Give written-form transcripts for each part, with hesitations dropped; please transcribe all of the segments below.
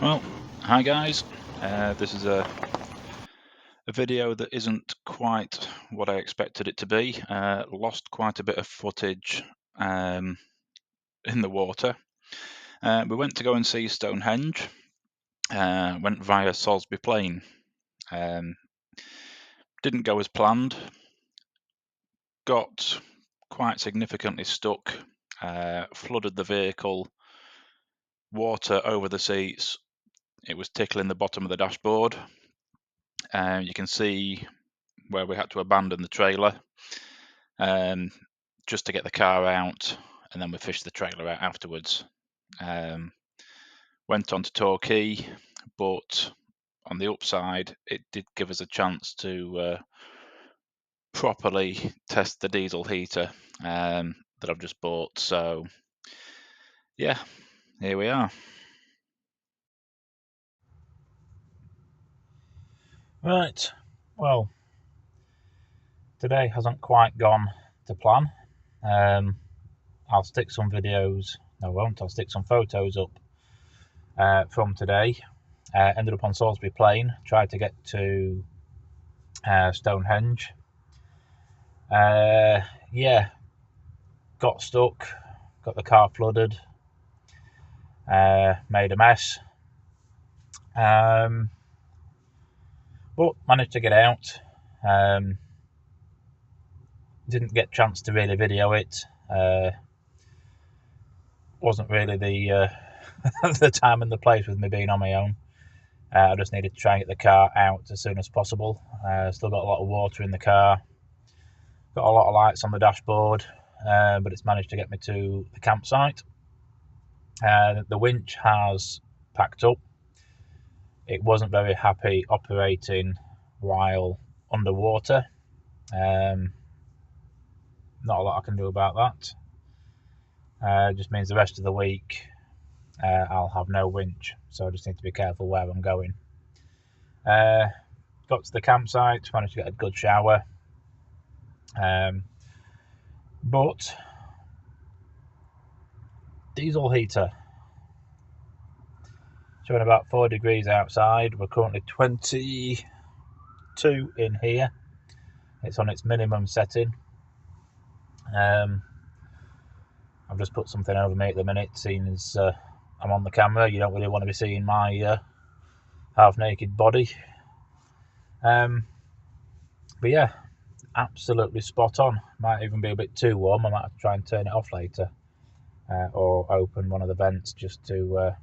Well, hi guys. This is a video that isn't quite what I expected it to be. Lost quite a bit of footage in the water. We went to go and see Stonehenge. Went via Salisbury Plain. Um, didn't go as planned. Got quite significantly stuck. Flooded the vehicle. Water over the seats. It was tickling the bottom of the dashboard. You can see where we had to abandon the trailer just to get the car out, and then we fished the trailer out afterwards. Went on to Torquay, but on the upside, it did give us a chance to properly test the diesel heater that I've just bought. So, yeah, here we are. Right, well, today hasn't quite gone to plan. I'll stick some videos, no I won't, I'll stick some photos up from today. Ended up on Salisbury Plain, tried to get to Stonehenge. Yeah, got stuck, got the car flooded, made a mess. But managed to get out. Didn't get a chance to really video it. Wasn't really the the time and the place with me being on my own. I just needed to try and get the car out as soon as possible. Still got a lot of water in the car. Got a lot of lights on the dashboard, but it's managed to get me to the campsite. The winch has packed up. It wasn't very happy operating while underwater. Not a lot I can do about that. It just means the rest of the week I'll have no winch, so I just need to be careful where I'm going. Got to the campsite, managed to get a good shower, but diesel heater showing about 4 degrees outside. We're currently 22 in here. It's on its minimum setting. I've just put something over me at the minute, seeing as I'm on the camera. You don't really want to be seeing my half naked body. But yeah, absolutely spot on. Might even be a bit too warm. I might have to try and turn it off later, or open one of the vents just to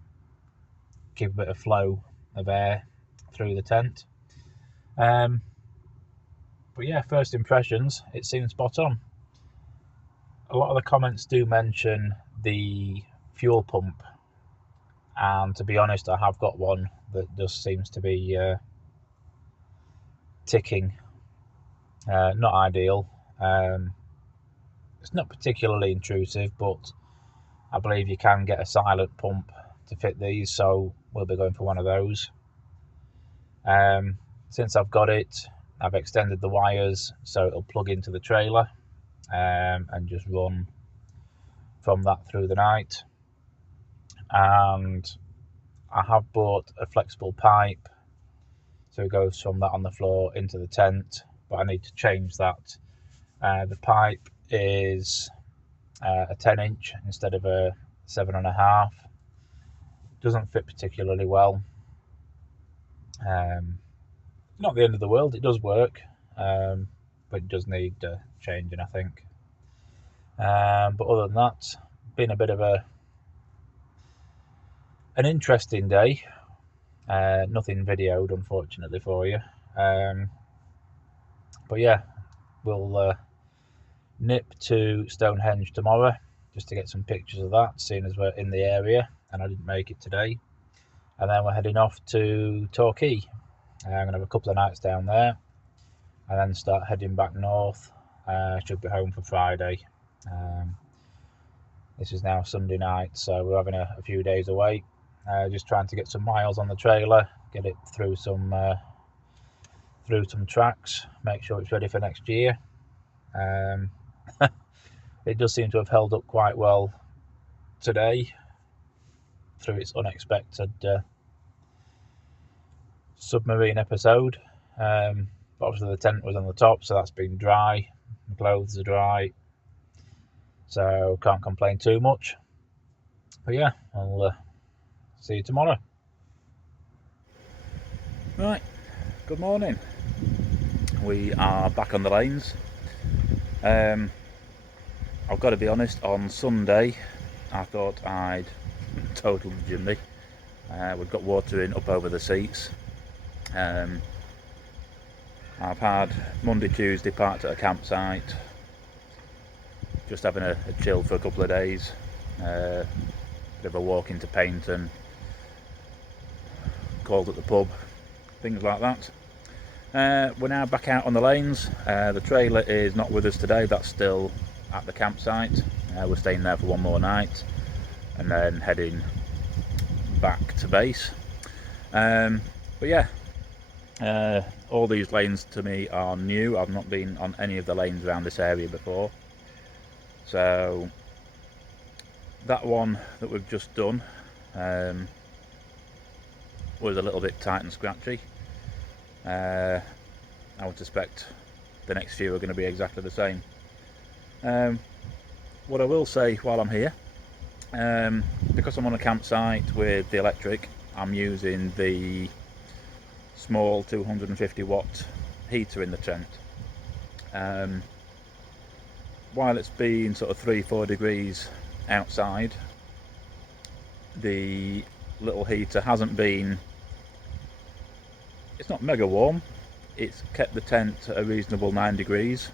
keep a bit of flow of air through the tent. But yeah, first impressions, it seems spot on. A lot of the comments do mention the fuel pump, and to be honest, I have got one that just seems to be ticking. Not ideal. It's not particularly intrusive, but I believe you can get a silent pump to fit these, so we'll be going for one of those. Since I've got it, I've extended the wires so it'll plug into the trailer and just run from that through the night. And I have bought a flexible pipe, so it goes from that on the floor into the tent, but I need to change that. The pipe is a 10-inch instead of a 7.5. Doesn't fit particularly well. Not the end of the world, it does work, but it does need changing, I think. But other than that, been a bit of an interesting day. Nothing videoed, unfortunately for you. But yeah, we'll nip to Stonehenge tomorrow just to get some pictures of that, seeing as we're in the area and I didn't make it today. And then we're heading off to Torquay. I'm going to have a couple of nights down there and then start heading back north. Should be home for Friday. This is now Sunday night, so we're having a few days away. Just trying to get some miles on the trailer, get it through some tracks, make sure it's ready for next year. It does seem to have held up quite well today through its unexpected submarine episode. But obviously the tent was on the top, so that's been dry. The clothes are dry, so can't complain too much. But yeah, I'll see you tomorrow. Right, good morning. We are back on the lanes. I've got to be honest, on Sunday I thought I'd totaled the Jimny. We've got water in up over the seats. I've had Monday, Tuesday parked at a campsite, just having a chill for a couple of days. Bit of a walk into paint and called at the pub, things like that. We're now back out on the lanes. The trailer is not with us today, that's still at the campsite. We're staying there for one more night and then heading back to base. But yeah, all these lanes to me are new. I've not been on any of the lanes around this area before. So that one that we've just done was a little bit tight and scratchy. I would suspect the next few are going to be exactly the same. What I will say while I'm here, because I'm on a campsite with the electric, I'm using the small 250 watt heater in the tent. While it's been sort of 3-4 degrees outside, the little heater hasn't been, it's not mega warm, it's kept the tent at a reasonable 9 degrees,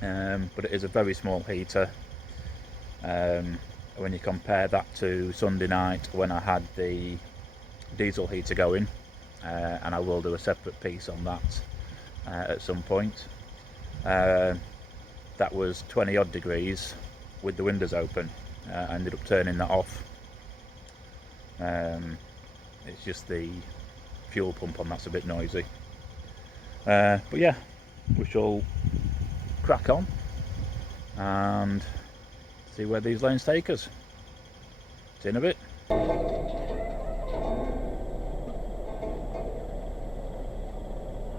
but it is a very small heater. When you compare that to Sunday night when I had the diesel heater going, and I will do a separate piece on that at some point. That was 20 odd degrees with the windows open. I ended up turning that off. It's just the fuel pump on that's a bit noisy. But yeah, we shall crack on and see where these lanes take us. See you in a bit. I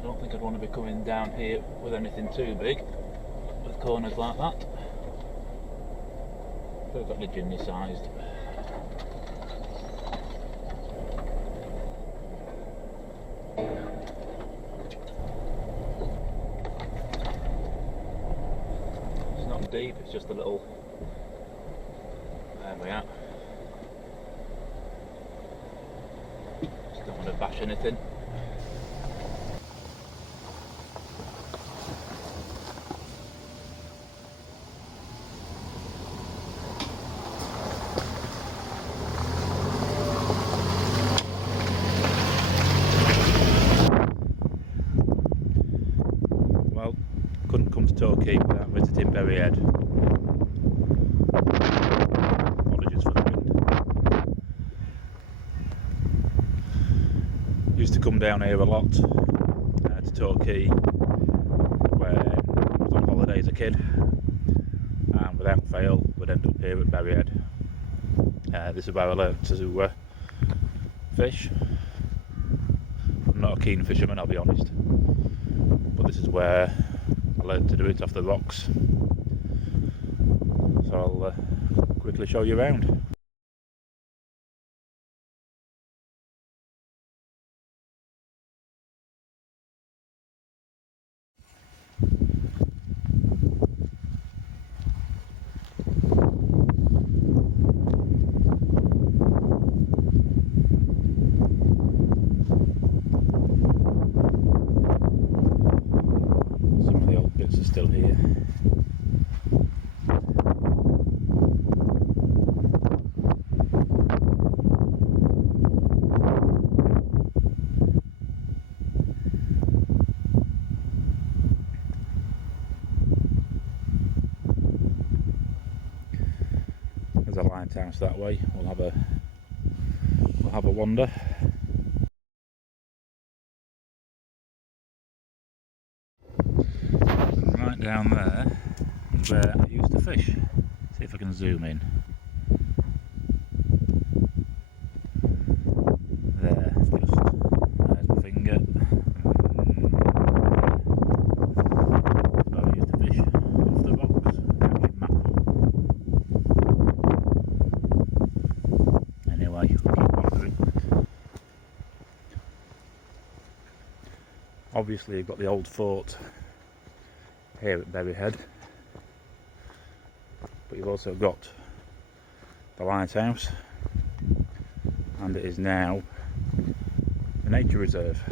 don't think I'd want to be coming down here with anything too big, with corners like that. Perfectly Jimny sized. It's not deep, it's just a little. There we are. Just don't want to bash anything. Well, couldn't come to Torquay without visiting Berryhead. Apologies for the wind. Used to come down here a lot to Torquay when I was on holiday as a kid, and without fail would end up here at Berryhead. This is where I learnt to fish. I'm not a keen fisherman, I'll be honest, but this is where I learnt to do it off the rocks. So I'll quickly show you around. Some of the old bits are still here. There's a lighthouse that way. We'll have a wander. Right down there is where I used to fish. See if I can zoom in. There, there's my finger. Obviously you've got the old fort here at Berryhead, but you've also got the lighthouse, and it is now a nature reserve.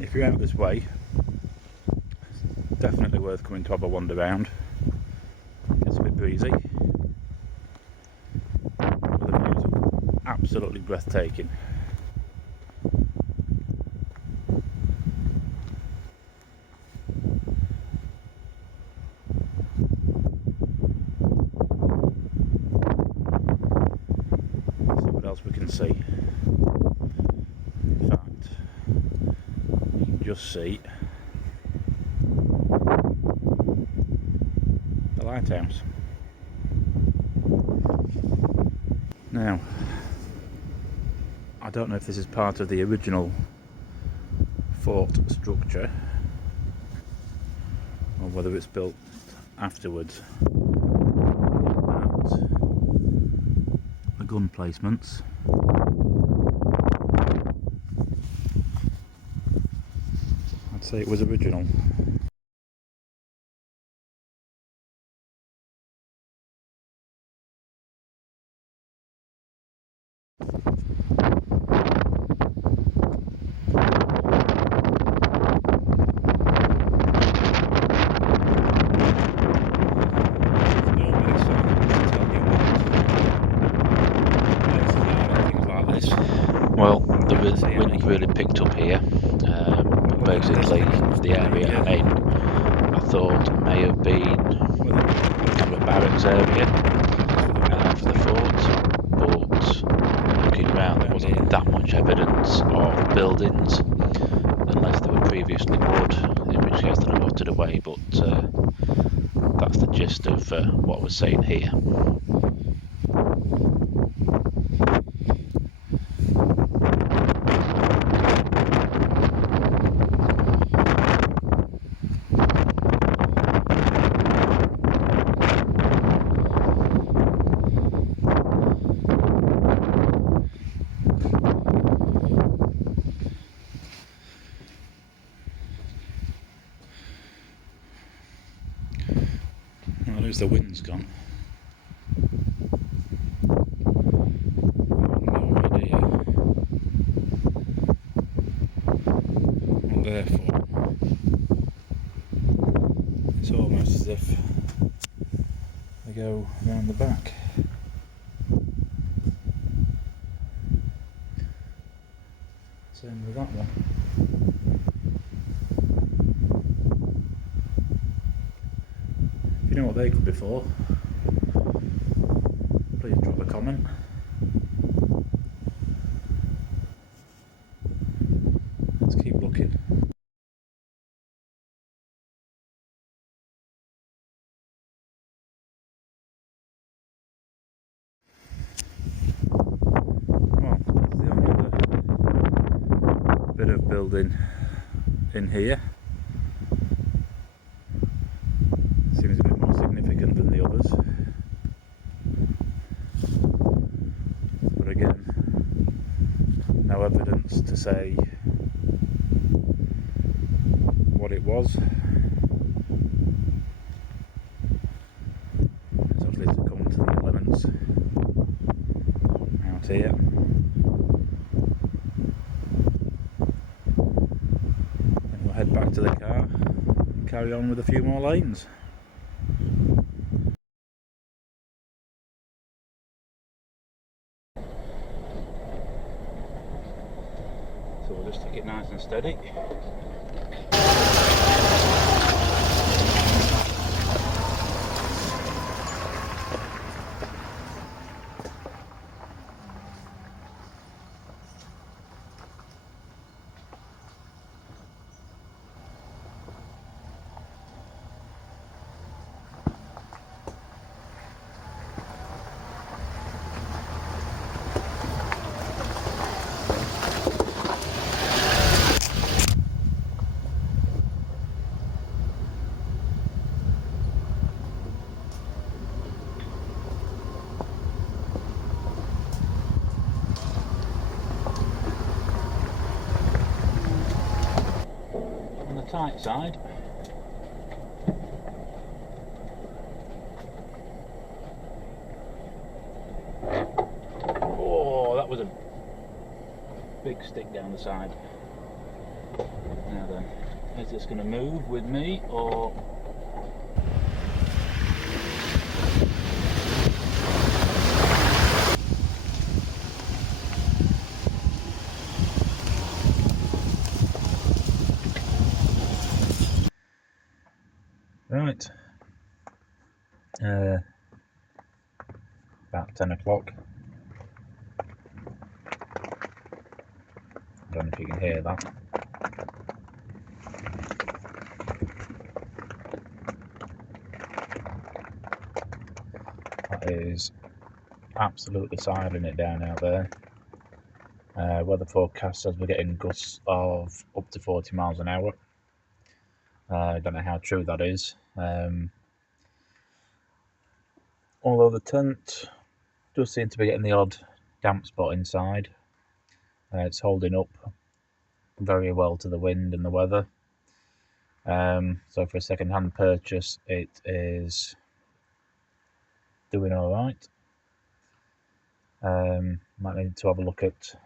If you're out this way, it's definitely worth coming to have a wander round. It's a bit breezy, but the views are absolutely breathtaking. We can see. In fact, you can just see the lighthouse. Now, I don't know if this is part of the original fort structure or whether it's built afterwards. The gun placements. I'd say it was original. Well, the wind really picked up here. Basically, the area I'm in, I thought may have been kind of a barracks area for the fort, but looking around there wasn't that much evidence of buildings, unless they were previously wood, in which case they'd have rotted away, but that's the gist of what I was saying here. Well, there's the wind's gone. No idea. And therefore, it's almost as if they go round the back. Same with that one. If you know what they could be for, please drop a comment. Let's keep looking. Well, that's the only other bit of building in here. Seems a bit more significant than the others. But again, no evidence to say what it was. It's obviously succumbed to the elements out here. And we'll head back to the car and carry on with a few more lanes. So we'll just take it nice and steady. tight side. Oh, that was a big stick down the side. Now then, is this going to move with me or? Right, about 10 o'clock. I don't know if you can hear that. That is absolutely silent it down out there. Weather forecast says we're getting gusts of up to 40 miles an hour. I don't know how true that is. Although the tent does seem to be getting the odd damp spot inside. It's holding up very well to the wind and the weather. So for a second-hand purchase, it is doing all right. Might need to have a look at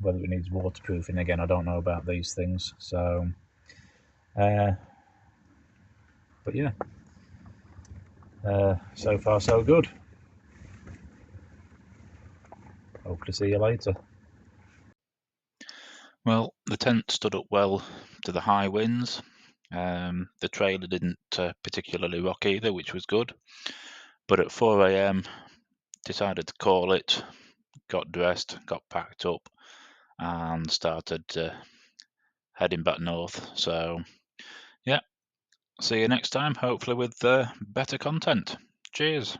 whether it needs waterproofing again. I don't know about these things. So, but yeah, so far so good. Hope to see you later. Well, the tent stood up well to the high winds. The trailer didn't particularly rock either, which was good. But at 4 a.m, decided to call it, got dressed, got packed up, and started heading back north. So, yeah, see you next time, hopefully with better content. Cheers.